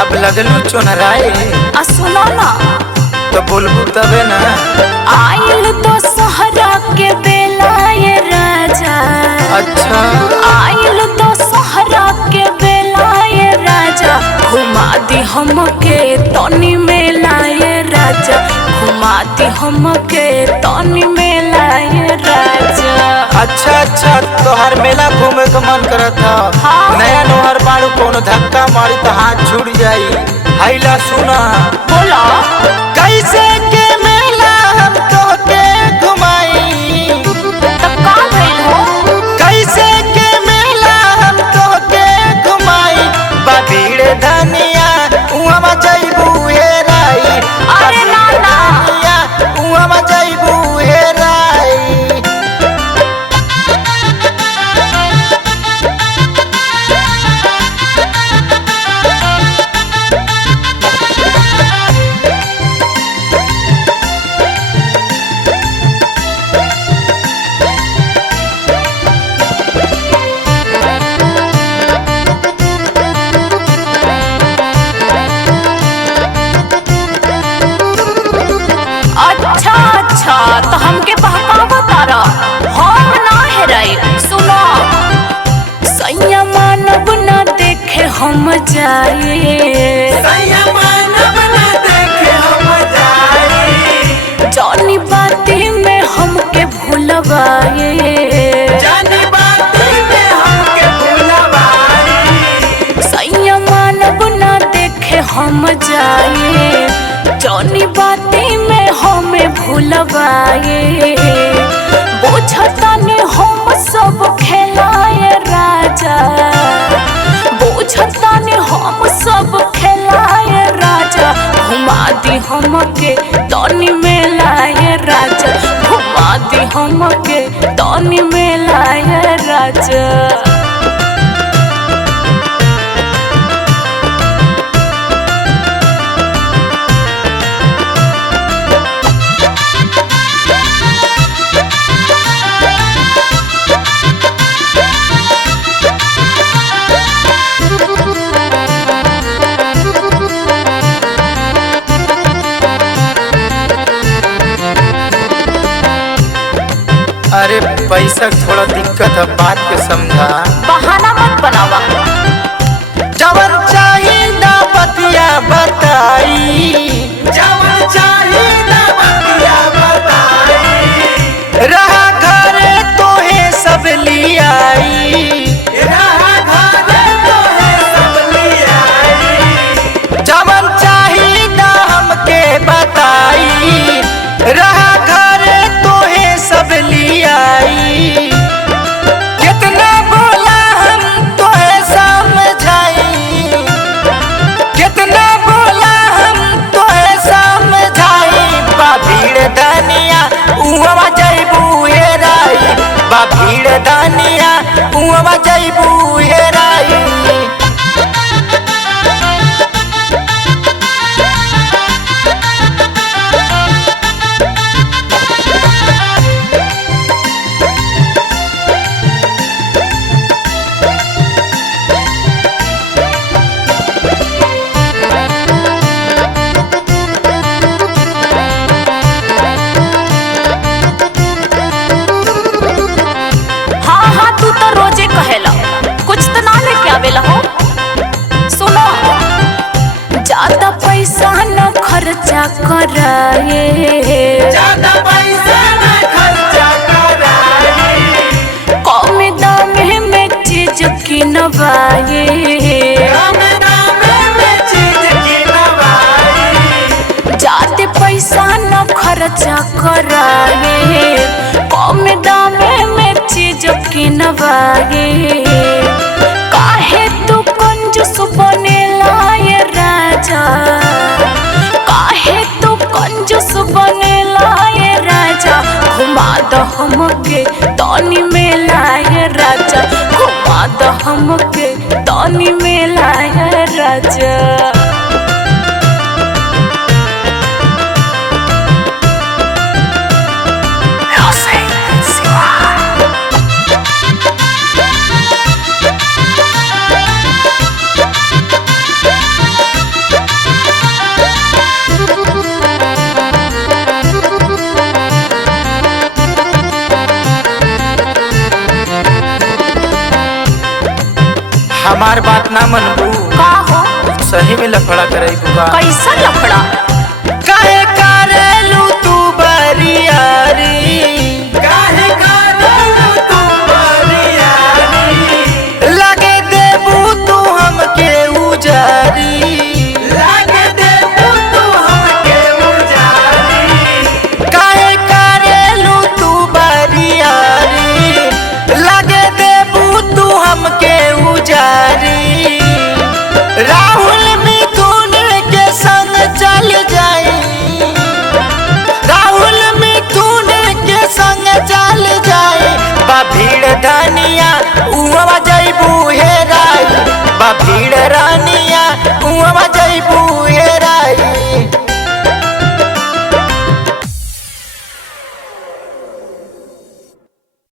अब लगलू चुनराए सुनो ना तो बोलबू तबे ना। आइल तो सहरा के बेला ये राजा। अच्छा आइल तो सहरा के बेला ये राजा, घुमा दी हमके तनी मेला ये राजा, घुमा दी हमके तनी मेला ये राजा। अच्छा अच्छा तोहर मेला घूमे का मन करत था। हाँ। नया नोहर बाड़ू कोनो धक्का मारी तो हाथ छूट जाई। हैला सुना बोला कैसे के मेला हम तोहके घुमाई। तब का भइल हो? कैसे के मेला हम तोहके घुमाई। बा भीड़ धनिया उहवा जइबू हेराई। अरे ना ना उहवा जइबू हेराई। अच्छा अच्छा तो हमके बहकावा तारा, हम ना हेराई। सुनो सैया मानव ना देखे हम जाए, सैया मानव ना देखे हम जाए। जानी बाती में हमके भूलवाए, जानी बाती में हमके भूलवाए। सैया मानव ना देखे हम जाए, जानी बाती में हमें भूलवाए। बुझतानी हम सब खेलाए राजा, बुझतानी हम सब खेलाए राजा, घुमा दी हमके तनी मेलाए राजा, घुमा दी हमके तनी मेलाए राजा। अरे पैसा थोड़ा दिक्कत है, बात के समझा। बहाना मत बनावा। जवन चाहिए ना बतिया बताई। जवन चाहिए ना बतिया बताई। रहा घरे तोहे सब लियाई। रहा घरे तोहे सब लियाई। जवन चाहिए ना हमके बताई। रहा घरे तोहे सब लियाई। कितना बोला हम तोहे समझाई। कितना बोला हम तोहे समझाई। बा भीड़ धनिया उहवा जइबू हेराई। बा भीड़ धनिया उहवा जइबू हेराई। हाँ हाँ तू तो रोजे कहेला, कुछ तो ना लेके आवेला हो। सुनो ज्यादा पैसा न खर्चा कराए, ज्यादा पैसा न खर्चा कराए। कम दाम में चीज किनवाए, कम दाम में चीज किनवाए। ज्यादा पैसा न खर्चा कराए, कम दाम में चीज किनवाए। काहे तू कंजूस बनेला ये राजा, काहे तू कंजूस बनेला ये राजा, घुमा दो हमके तनी मेला ये राजा, घुमा दो हमके तनी मेला ये राजा। हमार बात ना मनबू। का हो सही में लफड़ा करे बुका। कैसा लफड़ा? काहे करेलू तू बरियारी, काहे करेलू तू बरियारी, लगे देबू तू हमके उजारी, लगे देबू तू हमके उजारी। काहे करेलू तू बरियारी, लगे देबू तू हमके उजारी। राहुल मिथुन के संग चल जाई, राहुल मिथुन के संग चल जाई। बा भीड़ धनिया उहवा जइबू हेराई, बा भीड़ रानिया उहवा जइबू हेराई।